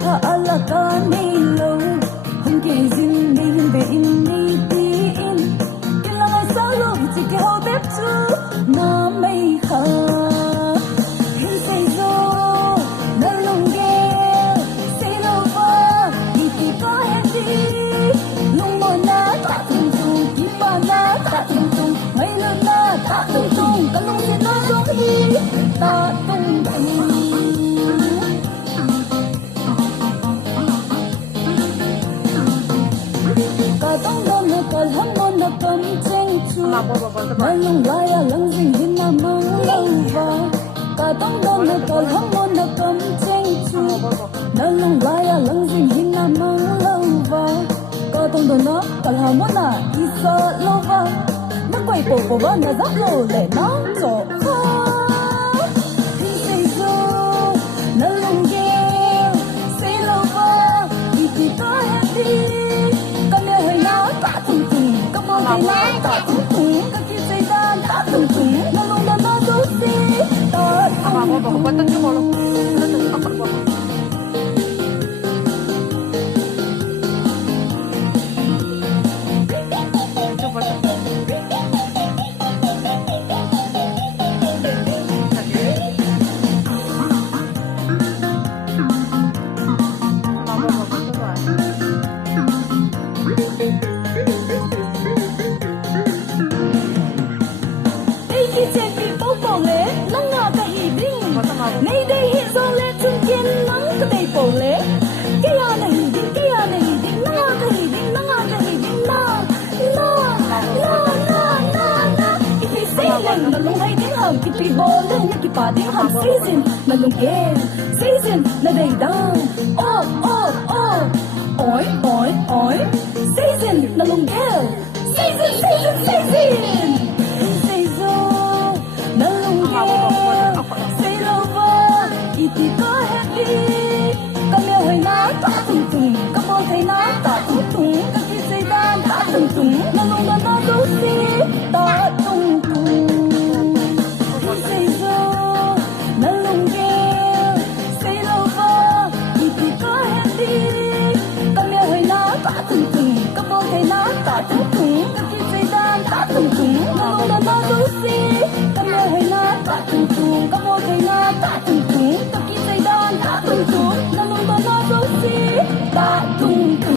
tha ala ka nei lo hung ke zin nei hin be in nei ti in kilangai sa lo chi ke ho be chu na mai ha hin sei zo na long ge sei lo va ki ti ka he ti lung mo na ta tung tung ki pa na ta tung tung mai lo na ta tung tung ka lung sin na zo hi ta tung tung Mai lung lai a lang ding hin na mang lâu va cả tông đông na cả hâm môn na cầm tranh chu na lung lai a lang ding hin na mang lâu va cả tông đông na cả hâm môn na isa lâu va na quay bộ bộ va na giáp lô lệ nó chỗ ha hin say zo na lung ge say lâu va đi đi ta happy cầm nhà hơi nó ta tung tung cầm mông hay nó ta tung tung tung tung na lung na na do si ta tung tung Buatan tu kalau apa buat? Nay đây hiện do lên chung kiên nắng cái đầy bầu lễ cái này đi na cái đi na cái say lên mà lung hay tiếng hầm cái bị bò lên cái bà tiếng hầm season mà lung game season là đầy đau oi season là lung game season na lung game thì có happy cầm mèo hơi ná ta tung tung cầm bông thấy ná ta tung tung cầm kia dây đan ta tung tung na lung na na do si ta tung tung say zo na lung ge say lâu va thì có happy cầm mèo hơi ná ta tung tung cầm bông thấy ná ta tung